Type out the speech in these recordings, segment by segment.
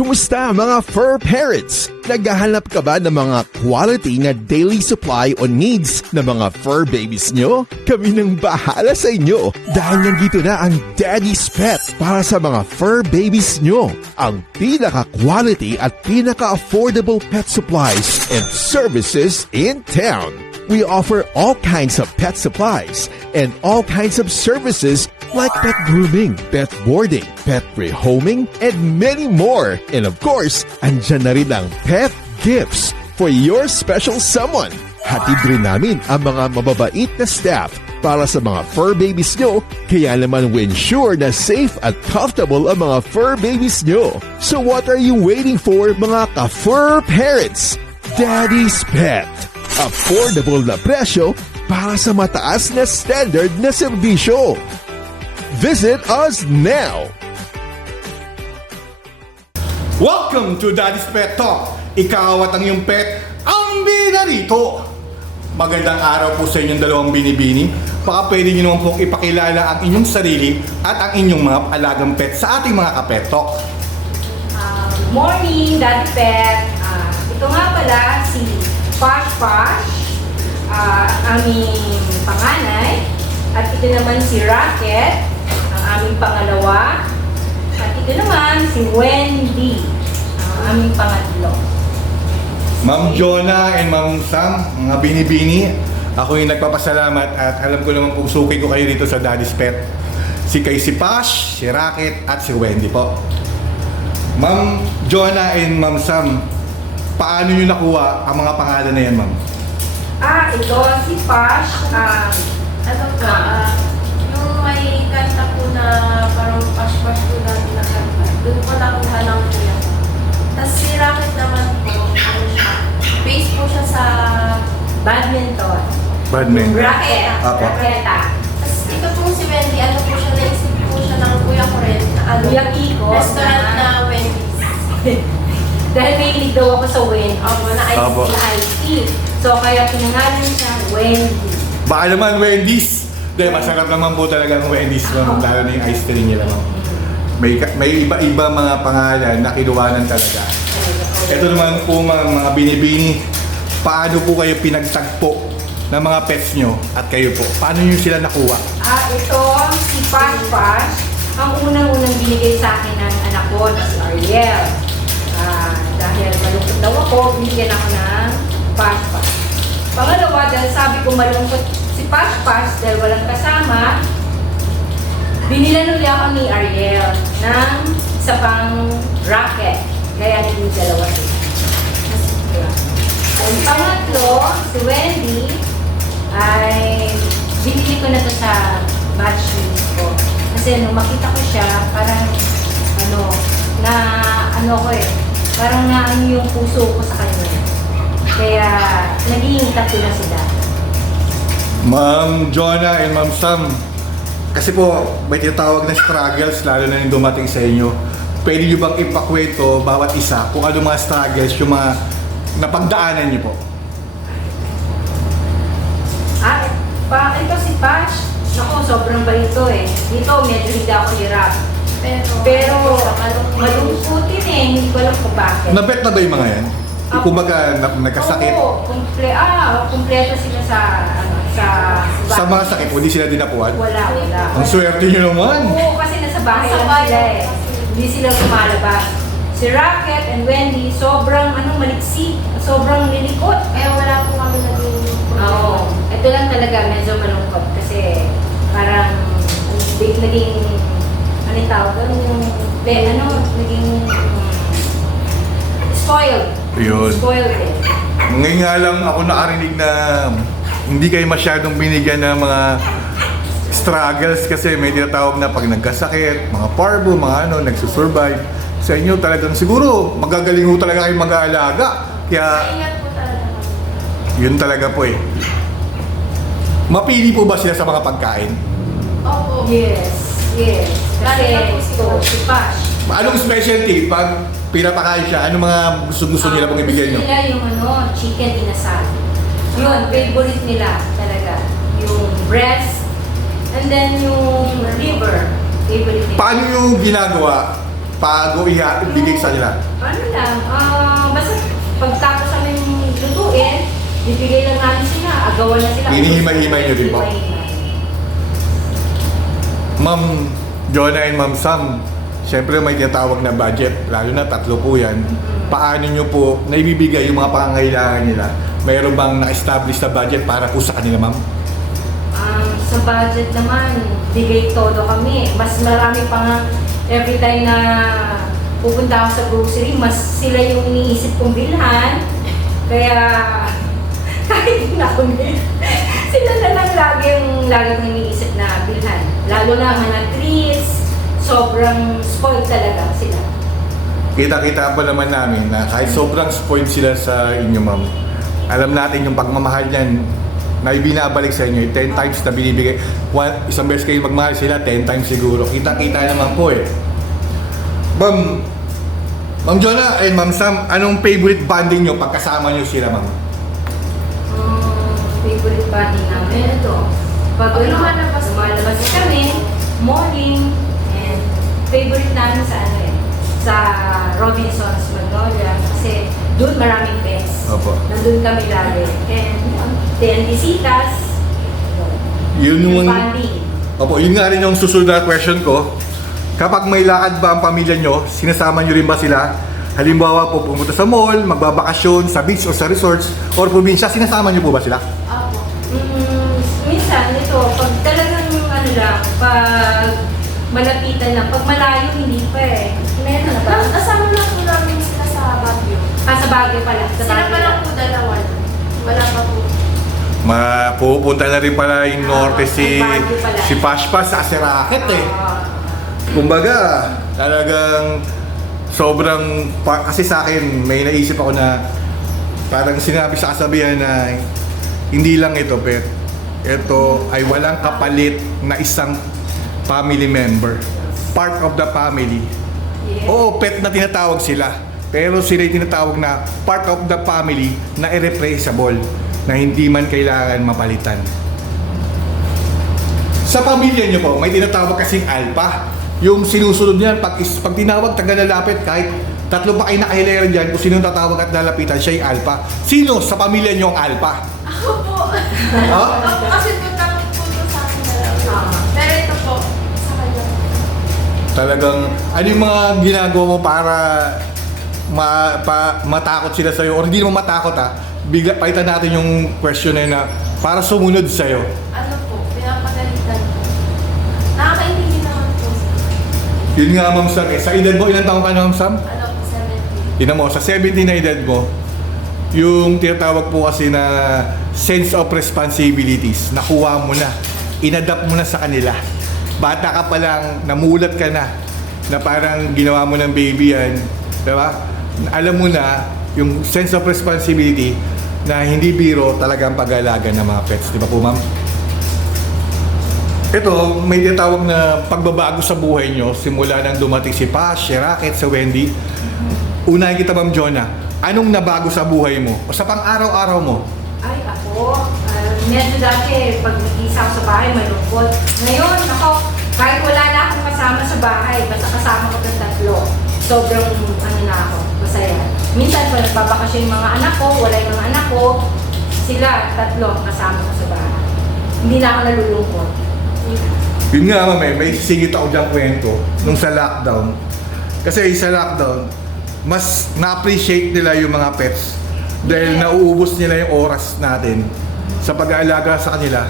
Kumusta mga fur parents? Naghahanap ka ba ng mga quality na daily supply o needs ng mga fur babies nyo? Kami nang bahala sa inyo dahil nandito na ang Daddy's Pet para sa mga fur babies nyo. Ang pinaka-quality at pinaka-affordable pet supplies and services in town. We offer all kinds of pet supplies and all kinds of services like pet grooming, pet boarding, pet rehoming, and many more. And of course, andyan na rin ang pet gifts for your special someone. Hatid rin namin ang mga mababait na staff para sa mga fur babies nyo, kaya naman we ensure na safe at comfortable ang mga fur babies nyo. So what are you waiting for, mga ka-fur parents? Daddy's Pet. Affordable na presyo para sa mataas na standard na serbisyo. Visit us now! Welcome to Daddy's Pet Talk. Ikaw at ang iyong pet ang bida rito. Magandang araw po sa inyong dalawang binibini. Baka pwede nyo naman pong ipakilala ang inyong sarili at ang inyong mga alagang pet sa ating mga ka-pet talk. Morning, Daddy Pet. Ito nga pala si Posh Posh, aming panganay. At ito naman si Rocket, ang aming pangalawa. At ito naman si Wendy, ang aming pangatlo. Ma'am Jonah and Ma'am Sam, mga binibini, ako yung nagpapasalamat at alam ko naman kung suki ko kayo dito sa Daddy's Pet. Si Posh, si Rocket at si Wendy po. Ma'am Jonah and Ma'am Sam, paano nyo nakuha ang mga pangalan na yan, ma'am? Ito si Posh, Yung may kanta po na parang pash-pash po natin na kanta. Doon po nakuha ng kuya ko. Tapos si Rocket naman po, ano siya, base po siya sa badminton. Badminton. Rocket. Apo. Rocketa. Tapos ito po si Wendy, ano po siya, naisip po siya ng kuya ko rin. Kuya Kiko. Restaurant na Wendy's. Dahil mahilig daw ako sa Wendy. Opo, na ice Opo. IT. So, kaya pinangalan siya Wendy. Baka naman Wendy's. Dahil masarap naman po talaga ang Wendy's, ma'am. Lalo na yung ice cream nila, ma'am. May iba-iba mga pangalan na kinuwanan talaga. Ito naman po mga binibini, paano po kayo pinagtagpo ng mga pets nyo at kayo po? Paano nyo sila nakuha? Ito si Posh Posh. Ang unang-unang binigay sa akin ng anak ko na si Ariel. Dahil malungkot daw ako, binigyan ako ng Posh Posh. Pangalawa, dahil sabi ko malungkot si Posh Posh dahil walang kasama, binilan ulit ako ni Ariel ng isa pang Rocket. Kaya naging dalawa sila. Ang pangatlo, si Wendy, ay binili ko na to sa match news ko. Kasi nung makita ko siya, parang parang naano yung puso ko sa kanya. Kaya naging tatlo na sila. Ma'am Jonah and Ma'am Sam, kasi po may tinatawag na struggles lalo na yung dumating sa inyo. Pwede nyo bang ipakwento bawat isa kung ano mga struggles yung mga napagdaanan nyo po? Ito si Posh. Naku, sobrang balito eh. Dito medyo hindi ako hirap. Pero malungkutin eh. Hindi ko alam kung bakit. Nabet na ba yung mga yan? Kumbaga nagkasakit? Oo, kumpleto sila Sa mga sakit, hindi sila dinapuan? Wala. Ang swerte nyo naman! Oo, kasi nasa bahay lang sila eh. Hindi sila lumalabas. Si Rocket and Wendy, sobrang maliksi, sobrang lilikot. Kaya wala po kami naging Oo. Ito lang talaga medyo malungkot kasi parang naging tawag doon yung naging spoiled. Yun. Spoiled eh. Ngayon nga lang ako nakarinig na hindi kayo masyadong binigyan ng mga struggles kasi may tinatawag na pag nagkasakit, mga parvo, mga nagsusurvive. Sa inyo talagang siguro magagaling ho talaga kayo mag-aalaga. Kaya Ingat po talaga kami. yun talaga po eh. Mapili po ba sila sa mga pagkain? Opo. Yes. Kasi Lalo na po si ito, si Posh. Anong specialty pag pinapakain siya? Anong mga gusto nila pong ibigay nyo? Gusto nila yung chicken inasal. Yun, favorite nila talaga. Yung breast, and then yung liver. Favorite nila. Paano yung ginagawa bago ibigay sa nila? Ano lang, basta pagtapos namin lutuin, bibigay lang namin sila, agawan na sila. Hinihimay-himay niyo din po? Hinihimay-himay. Ma'am Jonah and Ma'am Sam, siyempre may tinatawag na budget, lalo na 3 po yan. Paano nyo po naibibigay yung mga pangangailangan nila? Mayroon bang na-establish na budget para po sa kanila, ma'am? Sa budget naman, bigay todo kami. Mas marami pa nga every time na pupunta ako sa grocery, mas sila yung iniisip kong bilhan. Kaya kahit na kami, sila na lang lagi kong iniisip na bilhan. Lalo na mga treats, sobrang spoiled talaga sila. Kita-kita pa naman namin na kahit sobrang spoiled sila sa inyo, ma'am, alam natin yung pagmamahal niyan na ibinabalik sa inyo, 10 times na binibigay. Isang beses kayo magmahal sila, 10 times siguro. Kita-kita naman po eh. Ma'am Jonah and Ma'am Sam, anong favorite bonding nyo pagkasama nyo sila, ma'am? Favorite bonding namin, ito. Pag lumalabas kami, morning, and favorite namin sa sa Robinson's Magnolia kasi doon maraming pets. Opo. Nandun kami lagi. And yun, 10 visitas. Yun yung... Bonding. Opo, yun nga rin yung susunod na question ko. Kapag may lakad ba ang pamilya nyo, sinasama nyo rin ba sila? Halimbawa po, pumunta sa mall, magbabakasyon, sa beach o sa resorts, or probinsya, sinasama nyo po ba sila? Apo. Minsan, ito, pag talagang pag malapitan lang, pag malayo, hindi pa eh. Meron na ba? Nasama lang po namin sila sa Baguio. Sa Baguio pala. Sa Sila Baguio. pa lang po dalawa. Wala pa po. Pupunta na rin pala yung norte Baguio pala. si Pashpa sa Seraket eh. Kumbaga, talagang sobrang, kasi sa akin, may naisip ako na parang sinabi sa kasabihan na hindi lang ito, pero ito ay walang kapalit na isang family member. Part of the family. Yes. Oo, pet na tinatawag sila. Pero sila yung tinatawag na part of the family na irreplaceable, na hindi man kailangan mapalitan. Sa pamilya nyo po, may tinatawag kasing alpha. Yung sinusunod niyan, pag tinawag, taga-lalapit, kahit 3 pa kayo nakahilera dyan, kung sino tatawag at lalapitan, siya yung alpha. Sino sa pamilya nyo ang alpha? Ako po. Ha? Ako kasi po takot po ito sa akin dalawa. Pero ito po, sa kanya. Talagang, ano yung mga ginagawa mo para matakot sila sa'yo? Or hindi mo matakot ha? Bigla, palitan natin yung question na para sumunod sa'yo. Ano po, pinapagalitan po. Nakakaintindi naman po. Yun nga, Ma'am Sam, sa edad mo, ilang taong ka na, Ma'am Sam? Ano po, 70. Tingnan mo, sa 17 na edad mo, yung tinatawag po kasi na sense of responsibilities, nakuha mo na, inadapt mo na sa kanila. Bata ka pa lang, namulat ka na parang ginawa mo ng baby yan, diba? Alam mo na yung sense of responsibility na hindi biro talaga ang pag-aalaga ng mga pets, di ba po, ma'am? Ito, may tinatawag na pagbabago sa buhay nyo simula nang dumating si Pash, si Racket, si Wendy. Unahin kita, Ma'am Jonah. Anong nabago sa buhay mo o sa pang-araw-araw mo? Ay, ako, medyo dati, pag nag-isa ako sa bahay, malungkot. Ngayon, ako, kahit wala na akong kasama sa bahay, basta kasama ko ng 3, sobrang, na ako, masaya. Minsan, pag nagbabakasyon yung mga anak ko, wala yung mga anak ko, sila, 3, kasama ko sa bahay. Hindi na ako nalulungkot. Yun nga, ma'am, may sisingit ako diyang kwento nung sa lockdown. Kasi sa lockdown, mas na-appreciate nila yung mga pets dahil nauubos nila yung oras natin sa pag-aalaga sa kanila.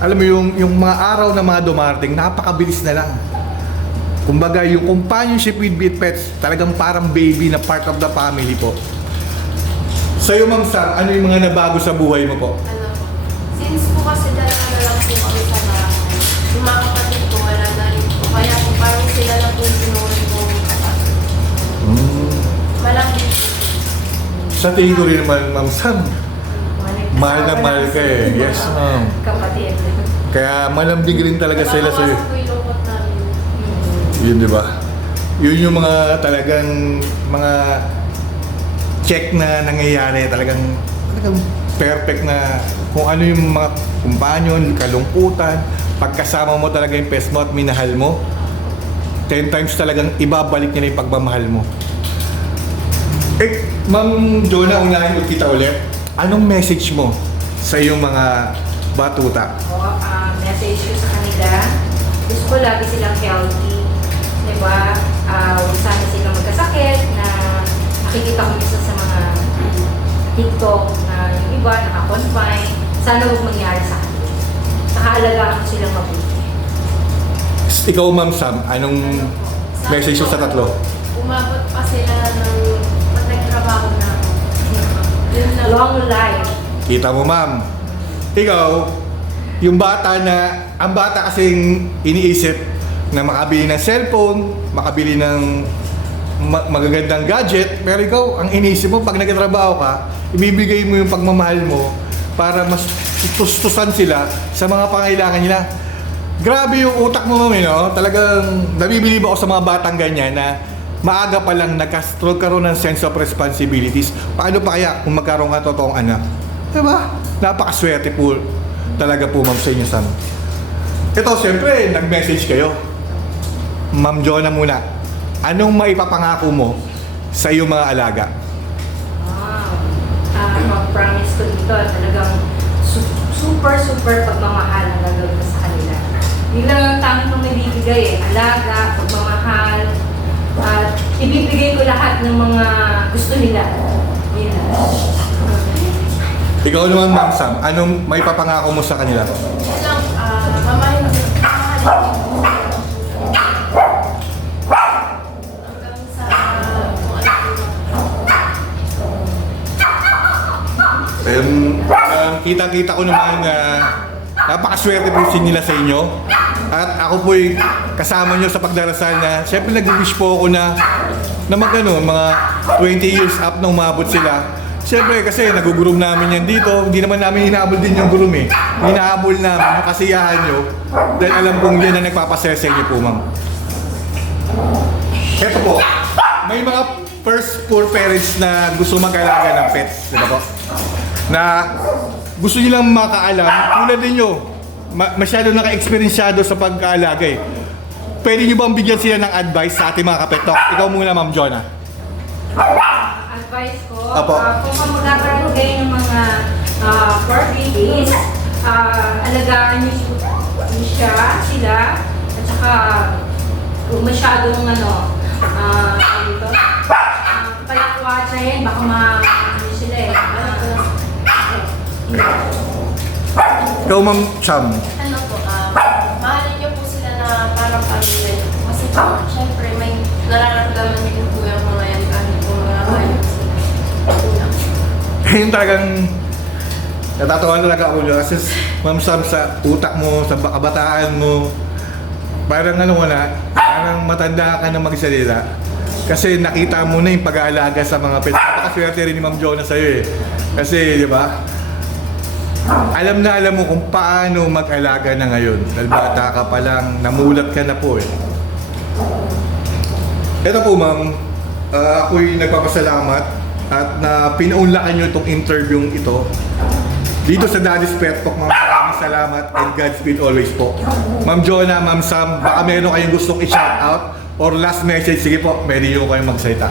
Alam mo yung mga araw na mga dumarating, napakabilis na lang. Kumbaga yung companionship with pets, talagang parang baby na part of the family po. Sa'yo, Ma'am Sam, ano yung mga nabago sa buhay mo po? Ano po, since po kasi dalawa na lang po kami sa bahay, yung mga kapatid ko wala na rin po. Kaya po parang sila na po yung sinurin ko kapatid. Malaki po. Sa tingin ko rin naman, Ma'am Sam, mahal na mahal ka eh. Yes, ma'am. Kapatid. Kaya malambing rin talaga sila sa'yo. Nabawasan po yung lungkot namin. Yun, di ba? Yun yung mga talagang mga check na nangyayari. Talagang perfect na kung ano yung mga companion, kalungkutan, pagkasama mo talaga yung pets mo at minahal mo. 10 times talagang ibabalik nila yung pagmamahal mo. Ma'am Jonah, unahin ko kita ulit. Anong message mo sa iyong mga batuta? Message ko sa kanila, gusto ko lagi silang healthy. Diba? Huwag sana silang magkasakit na nakikita ko isa sa mga TikTok na yung iba naka-confine. Sana huwag mangyari sa kanila. Saka alagaan ko silang mabuti. Ikaw, Ma'am Sam, anong message mo sa tatlo? Umabot pa sila ng pag nagtrabaho na ako. Yun lang. Long life. Kita mo, Ma'am. Ikaw, yung bata na, ang bata kasing iniisip na makabili ng cellphone, makabili ng magagandang gadget, pero ikaw, ang iniisip mo, pag nagtatrabaho ka, ibibigay mo yung pagmamahal mo para mas tustusan sila sa mga pangailangan nila. Grabe yung utak mo, Ma'am, no? Talagang nabibilib ako sa mga batang ganyan na maaga pa lang nagkaroon ng sense of responsibilities. Paano pa kaya kung magkaroon ka totoong anak? Diba? Napakaswerte po talaga po, Ma'am, sa inyo, Sam. Ito, siyempre, nag-message kayo. Ma'am Jonah muna, anong maipapangako mo sa iyong mga alaga? Mag-promise ko dito, talagang super pagmamahal ang gagawin ko sa kanila. Yun lang ang tanging kong nabibigay alaga, pagmamahal, at ibibigay ko lahat ng mga gusto nila. Yun lang. Ikaw naman, Ma'am Sam, anong maipapangako mo sa kanila? Yun lang, mamahalin ko hanggang sa kung ano Kita-kita ko naman na napakaswerte po nila sa inyo. At ako po'y kasama nyo sa pagdarasal na syempre nag-wish po ako na mga 20 years up na umabot sila. Syempre kasi nagugurom namin yan dito. Hindi naman namin hinahabol din yung gurom eh. Hinahabol namin yung kasiyahan nyo dahil alam kong yan na nagpapasaya sa inyo po, Ma'am. Eto po, may mga first poor parents na gusto mag-alaga ng pets, di ba po? Na gusto nilang makaalam, tulad ninyo, masyado naka-experiensyado sa pag-aalaga eh. Pwede niyo bang bigyan sila ng advice sa ating mga kapetok? Ikaw muna, Ma'am Jonah. Advice ko, Apo. kung magkakaroon kayo ng mga fur babies, alagaan niyo sila, at saka kung masyadong palakwatsahin, baka sila eh. Ikaw, Ma'am Cham. ano po, mahalin niyo po sila na parang pamilya niyo po. Kasi po, syempre, may nararamdaman niyo po yung mga yan kahit po mga kayo sila. Yun talagang natatawa talaga ako dyan kasi Ma'am Sam, sa utak mo, sa kabataan mo, parang parang matanda ka na magsalita. Kasi nakita mo na yung pag-aalaga sa mga pets. Napakaswerte rin ni Ma'am Jonah sa'yo eh. Kasi, di ba, alam mo kung paano mag-alaga na ngayon. Dahil bata ka pa lang, namulat ka na po eh. Ito po, Ma'am, ako'y nagpapasalamat at na pinaunlakan nyo itong interview ito dito sa Daddy's Pet Talk. Maraming salamat and Godspeed always po. Ma'am Jonah, Ma'am Sam, baka meron kayong gustong i-shoutout or last message, sige po, pwede nyo kayong magsalita.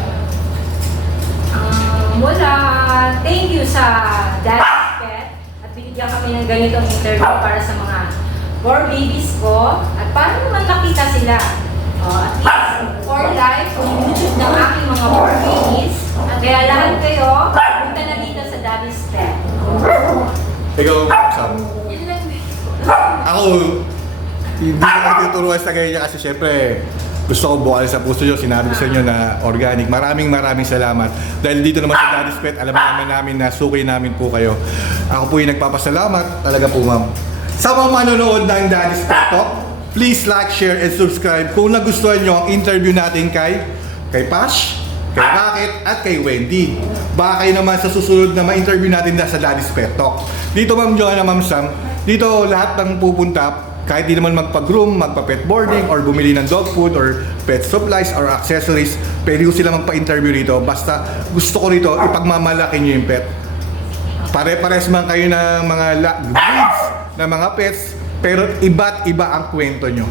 Thank you sa Daddy's Pet at binigyan kami ng ganitong interview para sa mga fur babies ko at para naman nakita sila. At least for life, yung YouTube ng aking mga fur babies. Kaya lahat kayo, punta na dito sa Daddy's Pet. Ikaw, Sam. Yun lang. Ako, hindi ko natuturuan sa ganyan kasi syempre gusto ko bukal sa puso nyo. Sinabi ko sa inyo na organic. Maraming salamat. Dahil dito naman sa Daddy's Pet, alam namin na suki namin po kayo. Ako po yung nagpapasalamat. Talaga po, Ma'am. Sa mga manonood ng Daddy's Pet Talk, please like, share, and subscribe kung nagustuhan nyo ang interview natin kay Pash, kay Rocket, at kay Wendy. Baka kayo naman sa susunod na ma-interview natin sa Daddy's Pet Talk. Dito, Ma'am Jonah, Ma'am Sam, dito lahat ng pupunta, kahit di naman magpa-groom, magpa-pet boarding, or bumili ng dog food, or pet supplies, or accessories, pwede ko sila magpa-interview rito. Basta gusto ko rito, ipagmamalaki nyo yung pet. Pare-pares man kayo ng mga breeds, ng mga pets, pero iba't iba ang kwento nyo.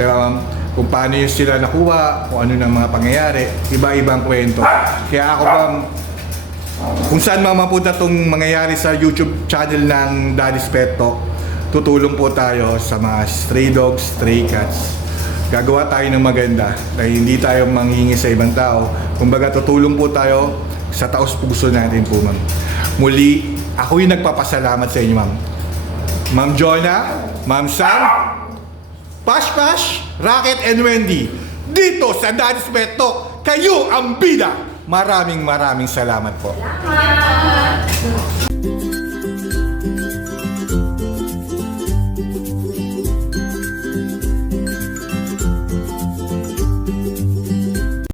Diba, Ma'am? kung paano yung sila nakuha, kung ano ng mga pangyayari, iba-ibang kwento. Kaya ako ba, kung saan mapunta itong mangyayari sa YouTube channel ng Daddy's Pet Talk, tutulong po tayo sa mga stray dogs, stray cats. Gagawa tayo ng maganda dahil hindi tayo manghingi sa ibang tao. Kumbaga tutulong po tayo sa taos puso natin po, ma'am. Muli, ako yung nagpapasalamat sa inyo, ma'am. Ma'am Jonah, Ma'am Sam, Pash Pash, Rocket and Wendy, dito sa Daddy's Pet Talk, kayo ang bida! Maraming salamat po. Salamat!